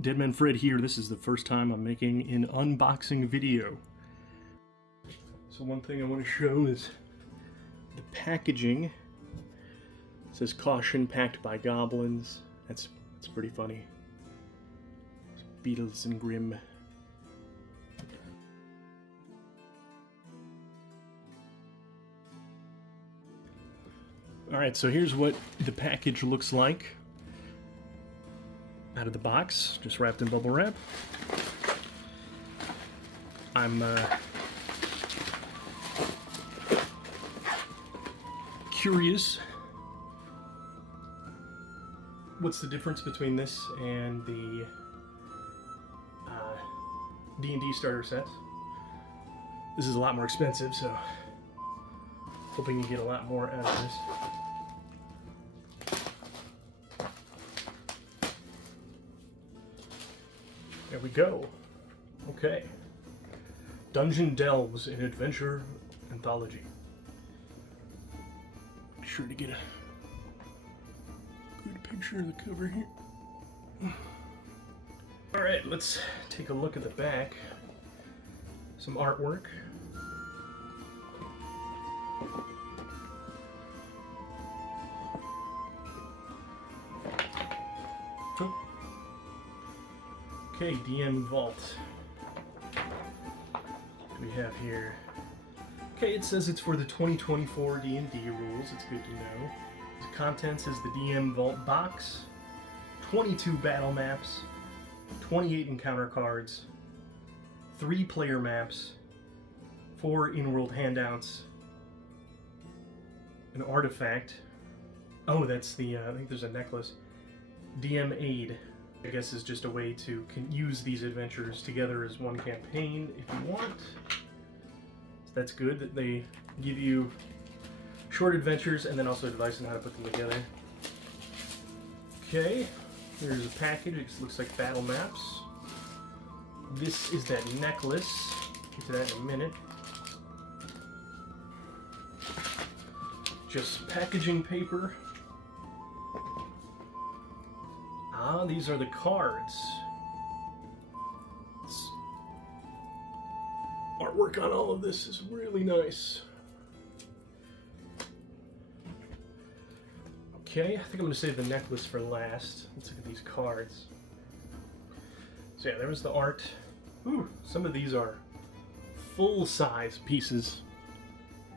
Deadman Fred here. This is the first time I'm making an unboxing video. So one thing I want to show is the packaging. It says caution, packed by goblins. That's pretty funny. Beadles and Grimm. Alright, so here's what the package looks like out of the box, just wrapped in bubble wrap. I'm curious what's the difference between this and the D&D starter set. This is a lot more expensive, so hoping you get a lot more out of this. There we go. Okay. Dungeon Delves, an adventure anthology. Be sure to get a good picture of the cover here. Alright, let's take a look at the back. Some artwork. Okay, DM Vault. What do we have here? Okay, it says it's for the 2024 D&D rules. It's good to know. The contents is the DM Vault box, 22 battle maps, 28 encounter cards, 3 player maps, 4 in-world handouts, an artifact. Oh, that's the, I think there's a necklace. DM Aid. I guess is just a way to use these adventures together as one campaign if you want. So that's good that they give you short adventures and then also advice on how to put them together. Okay, here's a package. It looks like battle maps. This is that necklace. Get to that in a minute. Just packaging paper. Ah, these are the cards. Artwork on all of this is really nice. Okay, I think I'm going to save the necklace for last. Let's look at these cards. So yeah, there was the art. Ooh, some of these are full-size pieces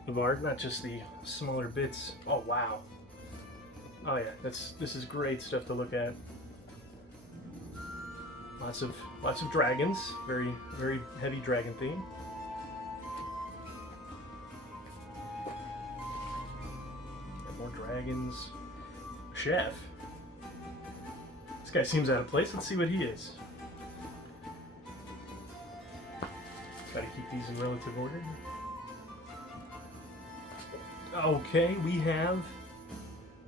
of art, not just the smaller bits. Oh wow. Oh yeah, this is great stuff to look at. Lots of dragons, very heavy dragon theme. And more dragons. Chef. This guy seems out of place. Let's see what he is. Gotta keep these in relative order. Okay, we have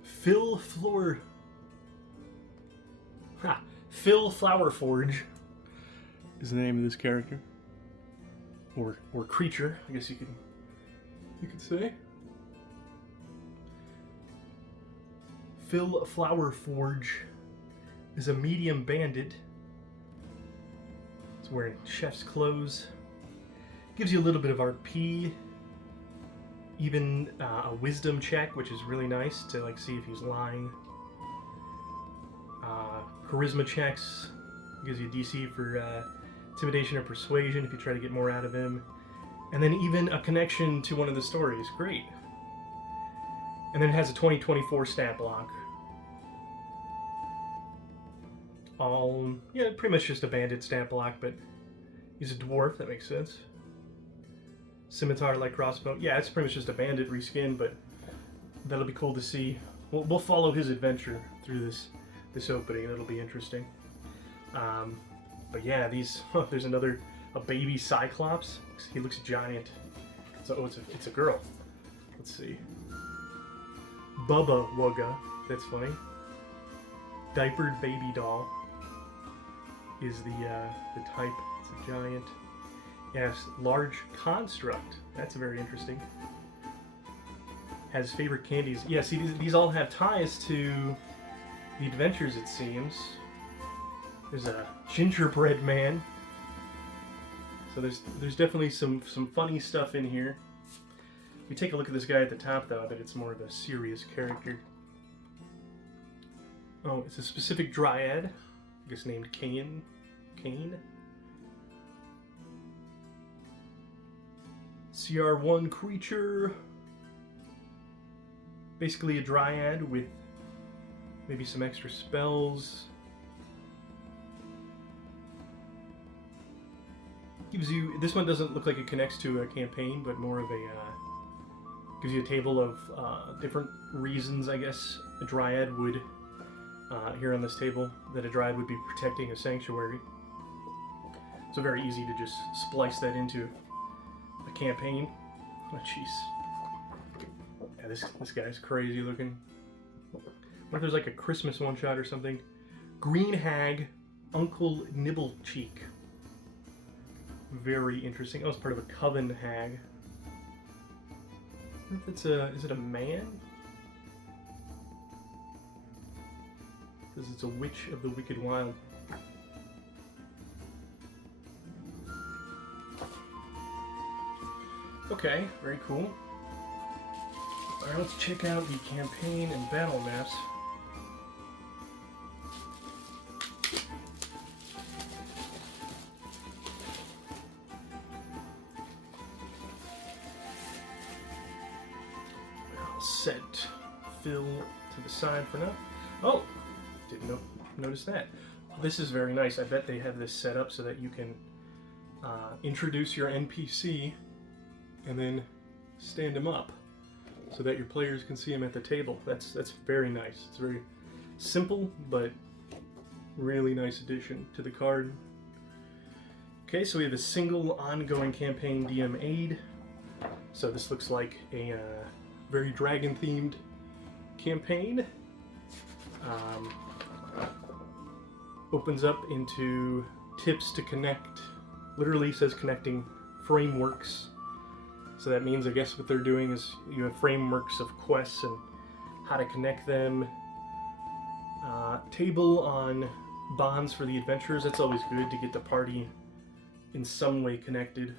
Phil Flowerforge is the name of this character, or creature, I guess you could say. Phil Flowerforge is a medium bandit. He's wearing chef's clothes. Gives you a little bit of RP, even a wisdom check, which is really nice to like see if he's lying. Charisma checks, gives you a DC for intimidation or persuasion if you try to get more out of him. And then even a connection to one of the stories. Great. And then it has a 2024 stat block. Yeah, pretty much just a bandit stat block, but he's a dwarf, that makes sense. Scimitar like crossbow. Yeah, it's pretty much just a bandit reskin, but that'll be cool to see. We'll follow his adventure through this opening. That'll be interesting. But yeah, these. There's a baby Cyclops. He looks giant. So it's a girl. Let's see. Bubba Wugga. That's funny. Diapered baby doll is the type. It's a giant. Yes, large construct. That's very interesting. Has favorite candies. Yeah, see, these all have ties to the adventures, it seems. There's a gingerbread man. So there's definitely some funny stuff in here. We take a look at this guy at the top, though, that it's more of a serious character. Oh, it's a specific dryad, I guess named Cain. CR1 creature. Basically a dryad with maybe some extra spells. Gives you, this one doesn't look like it connects to a campaign, but more of a, gives you a table of different reasons, I guess, a dryad would, here on this table, that a dryad would be protecting a sanctuary. So very easy to just splice that into a campaign. Oh, jeez. Yeah, this guy's crazy looking. What if there's like a Christmas one-shot or something? Green Hag, Uncle Nibblecheek. Very interesting. Oh, it's part of a coven hag. I wonder if it's is it a man? Because it's a witch of the wicked wild. Okay, very cool. Alright, let's check out the campaign and battle maps. I'll set Phil to the side for now. Oh! Didn't notice that. This is very nice. I bet they have this set up so that you can introduce your NPC and then stand him up so that your players can see him at the table. That's very nice. It's very simple, but really nice addition to the card. Okay, so we have a single ongoing campaign DM aid. So this looks like a very dragon-themed campaign. Opens up into tips to connect. Literally says connecting frameworks. So that means, I guess, what they're doing is you have frameworks of quests and how to connect them. Table on bonds for the adventurers. That's always good to get the party in some way connected.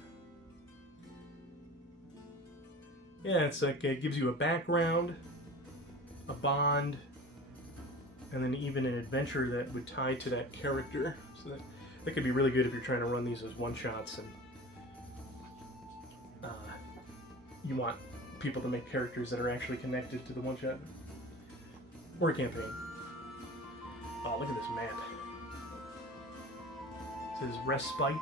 Yeah, it's like it gives you a background, a bond, and then even an adventure that would tie to that character. So that could be really good if you're trying to run these as one-shots and you want people to make characters that are actually connected to the one-shot or a campaign. Oh, look at this map. It says Respite.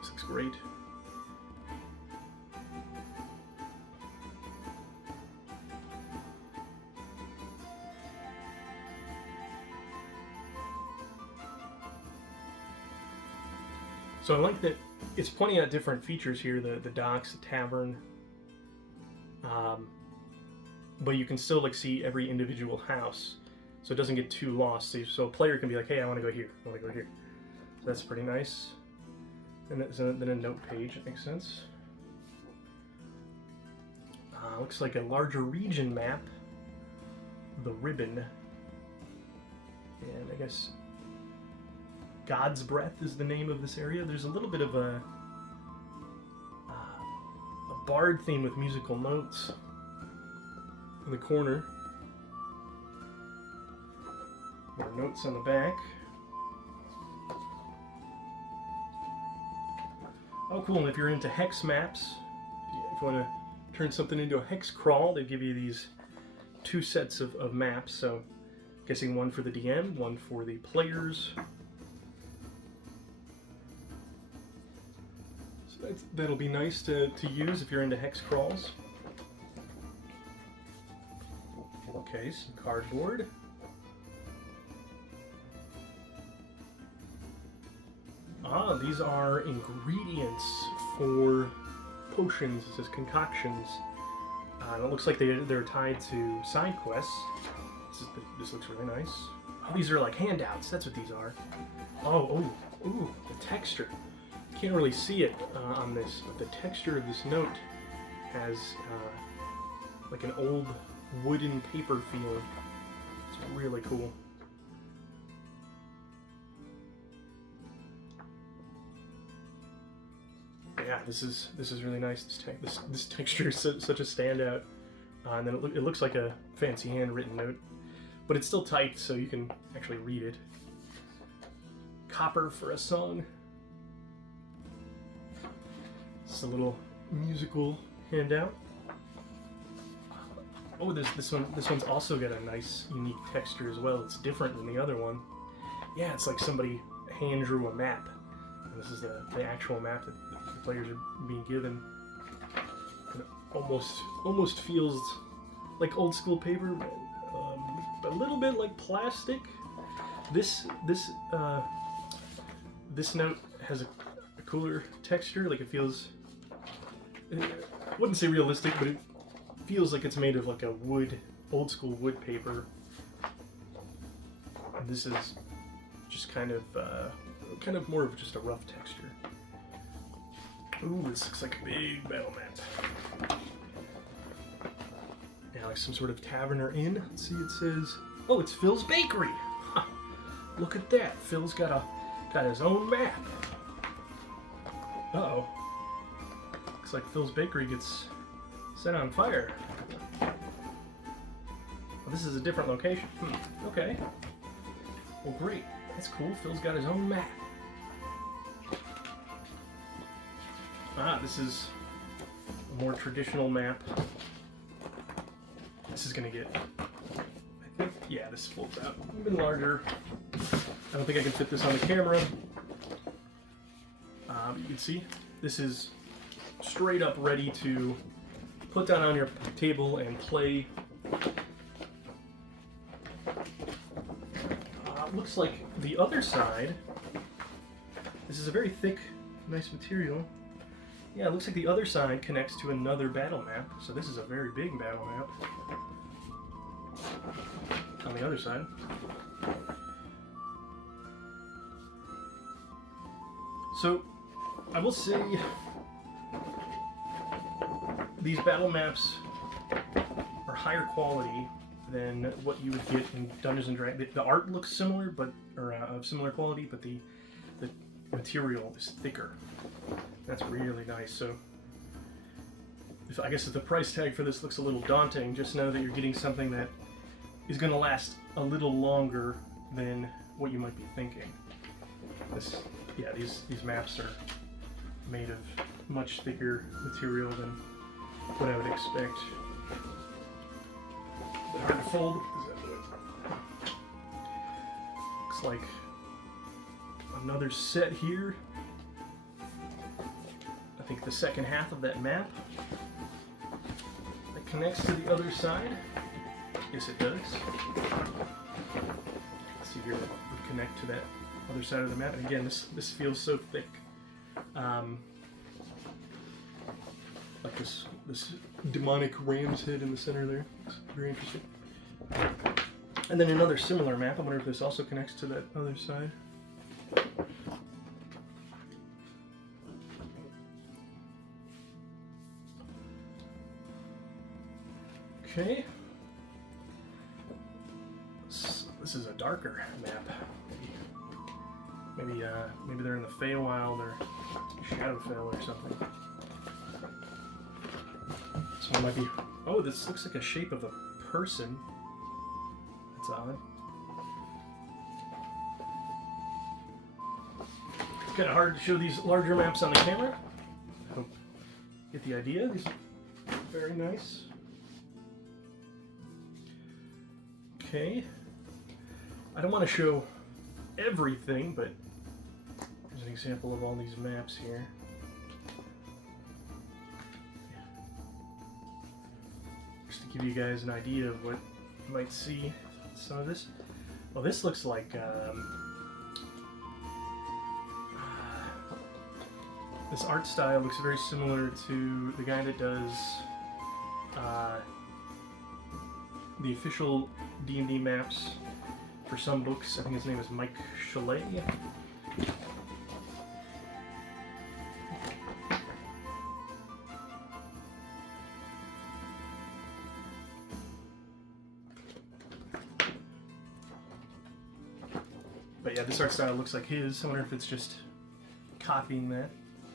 This looks great. So I like that it's pointing out different features here, the docks, the tavern, but you can still like see every individual house, so it doesn't get too lost. So a player can be like, hey, I want to go here, I want to go here. So that's pretty nice. And then a note page, it makes sense. Looks like a larger region map, the ribbon, and I guess God's Breath is the name of this area. There's a little bit of a bard theme with musical notes in the corner. More notes on the back. Oh, cool. And if you're into hex maps, if you want to turn something into a hex crawl, they give you these two sets of maps. So, I'm guessing one for the DM, one for the players. That'll be nice to use if you're into hex crawls. Okay, some cardboard. Ah, these are ingredients for potions. It says concoctions. And it looks like they're tied to side quests. This looks really nice. Oh, these are like handouts. That's what these are. Oh, ooh, the texture. Can't really see it on this, but the texture of this note has like an old wooden paper feel. It's really cool. Yeah, this is really nice. This texture is such a standout, and then it looks like a fancy handwritten note, but it's still typed, so you can actually read it. Copper for a song. It's a little musical handout. Oh, this one's also got a nice, unique texture as well. It's different than the other one. Yeah, it's like somebody hand drew a map. And this is the actual map that the players are being given. It almost feels like old school paper, but a little bit like plastic. This note has a cooler texture. Like, it feels, I wouldn't say realistic, but it feels like it's made of like a old school wood paper. And this is just kind of more of just a rough texture. Ooh, this looks like a big battle map. Yeah, like some sort of tavern or inn. Let's see, it says, oh, it's Phil's Bakery. Huh. Look at that. Phil's got his own map. Uh-oh. Looks like Phil's Bakery gets set on fire. Well, this is a different location. Okay. Well, great. That's cool. Phil's got his own map. Ah, this is a more traditional map. This is gonna get, I think, yeah, this folds out even larger. I don't think I can fit this on the camera. You can see, this is straight up ready to put down on your table and play. Looks like the other side, this is a very thick, nice material. Yeah, it looks like the other side connects to another battle map. So this is a very big battle map on the other side. So I will say these battle maps are higher quality than what you would get in Dungeons and Dragons. The art looks similar, but of similar quality, but the material is thicker. That's really nice. So, I guess if the price tag for this looks a little daunting, just know that you're getting something that is going to last a little longer than what you might be thinking. These maps are made of much thicker material than what I would expect. A bit hard to fold. Looks like another set here. I think the second half of that map that connects to the other side. Yes, it does. Let's see here, that would connect to that other side of the map. And again, this feels so thick. Like this demonic ram's head in the center there. It's very interesting. And then another similar map. I wonder if this also connects to that other side. Okay. This is a darker map. Maybe they're in the Feywild or Shadowfell or something. This one might be. Oh, this looks like a shape of a person. That's odd. It's kind of hard to show these larger maps on the camera. I hope you get the idea. These are very nice. Okay. I don't want to show everything, but here's an example of all these maps here. Just to give you guys an idea of what you might see some of this. Well, this looks like this art style looks very similar to the guy that does the official D&D maps for some books. I think his name is Mike Chalet. But yeah, this art style looks like his. I wonder if it's just copying that,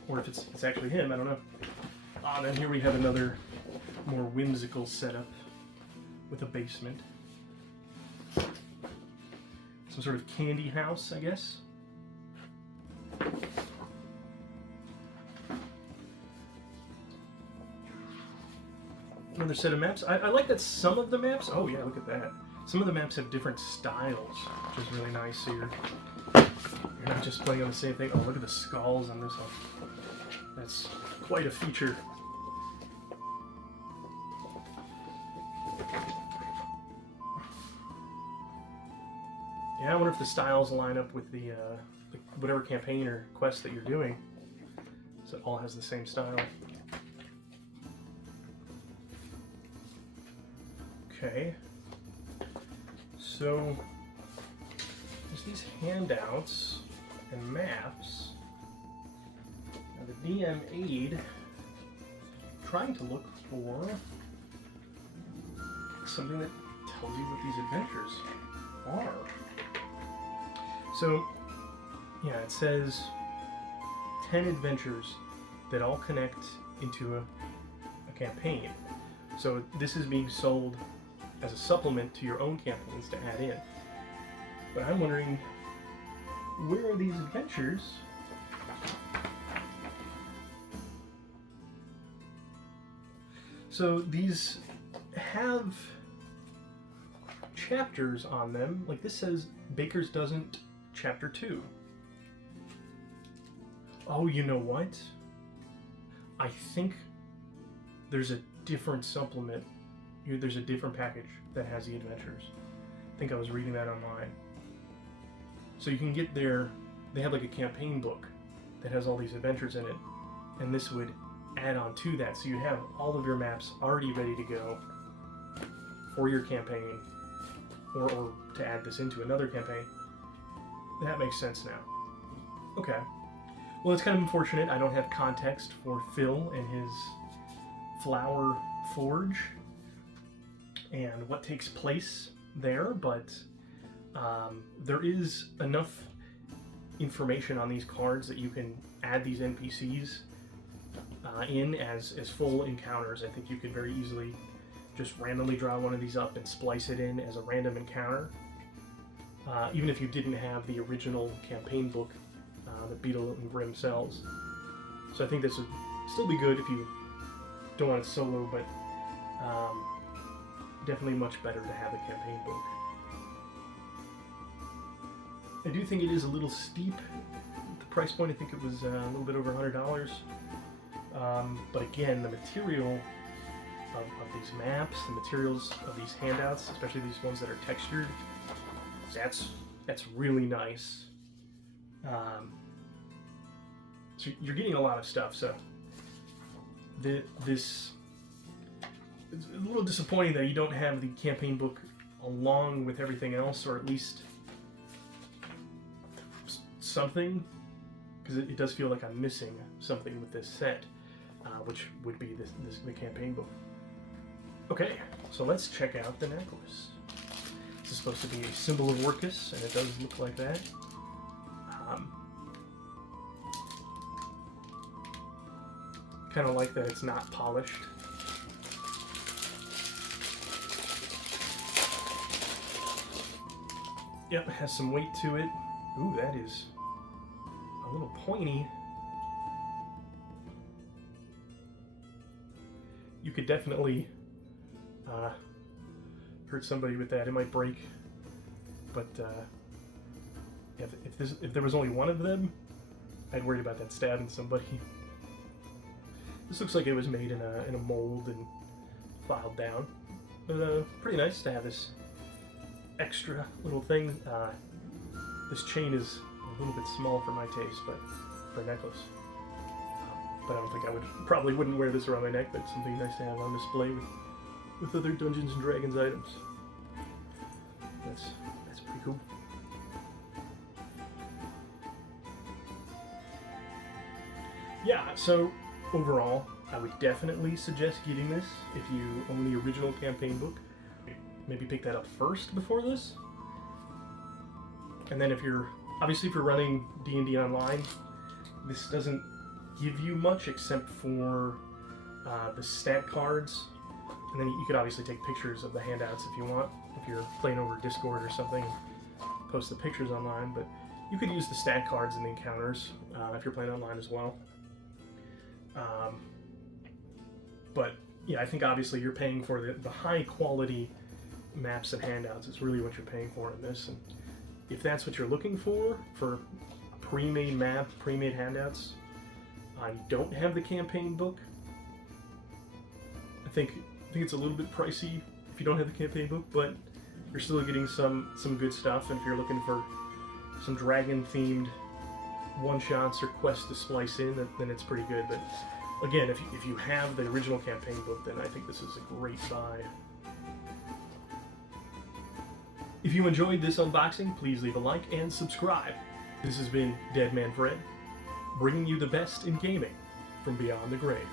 or if it's actually him. I don't know. Ah, and then here we have another more whimsical setup with a basement. Some sort of candy house, I guess. Another set of maps. I like that some of the maps, oh yeah, look at that. Some of the maps have different styles, which is really nice. So you're not just playing on the same thing. Oh, look at the skulls on this one. That's quite a feature. Yeah, I wonder if the styles line up with the whatever campaign or quest that you're doing. So it all has the same style. Okay. So there's these handouts and maps. Now the DM aid, trying to look for something that tells you what these adventures are. So, yeah, it says 10 adventures that all connect into a campaign. So this is being sold as a supplement to your own campaigns to add in. But I'm wondering, where are these adventures? So these have chapters on them. Like this says Baker's Dozen Chapter 2. Oh, you know what? I think there's a different supplement. There's a different package that has the adventures. I think I was reading that online. So you can get their, they have like a campaign book that has all these adventures in it, and this would add on to that. So you have all of your maps already ready to go for your campaign, or to add this into another campaign. That makes sense now. Okay. Well, it's kind of unfortunate I don't have context for Phil and his flower forge and what takes place there, but there is enough information on these cards that you can add these NPCs in as full encounters. I think you could very easily just randomly draw one of these up and splice it in as a random encounter, even if you didn't have the original campaign book that Beadle and Grimm sells. So I think this would still be good if you don't want it solo, but definitely much better to have the campaign book. I do think it is a little steep. The price point, I think it was a little bit over $100. But again, the material of these maps, the materials of these handouts, especially these ones that are textured, that's really nice. So you're getting a lot of stuff. So this, it's a little disappointing that you don't have the campaign book along with everything else, or at least something, because it does feel like I'm missing something with this set, which would be the campaign book. Okay, so let's check out the necklace. This is supposed to be a symbol of Orcus, and it does look like that. Kind of like that it's not polished. Yep, it has some weight to it. Ooh, that is a little pointy. You could definitely hurt somebody with that. It might break. But if there was only one of them, I'd worry about that stabbing somebody. This looks like it was made in a mold and filed down. But pretty nice to have this extra little thing. This chain is a little bit small for my taste, but for a necklace. But I don't think I probably wouldn't wear this around my neck, but it's something nice to have on display with other Dungeons and Dragons items. That's pretty cool. Yeah, so overall, I would definitely suggest getting this if you own the original campaign book. Maybe pick that up first before this. And then if you're running D&D online, this doesn't give you much except for the stat cards. And then you could obviously take pictures of the handouts if you want, if you're playing over Discord or something, and post the pictures online. But you could use the stat cards in the encounters if you're playing online as well. But yeah, I think obviously you're paying for the high quality maps and handouts. It's really what you're paying for in this. And if that's what you're looking for pre-made map, pre-made handouts, you don't have the campaign book. I think it's a little bit pricey if you don't have the campaign book, but you're still getting some good stuff. And if you're looking for some dragon-themed one-shots or quests to splice in, then it's pretty good. But again, if you have the original campaign book, then I think this is a great buy. If you enjoyed this unboxing, please leave a like and subscribe. This has been Dead Man Fred, bringing you the best in gaming from beyond the grave.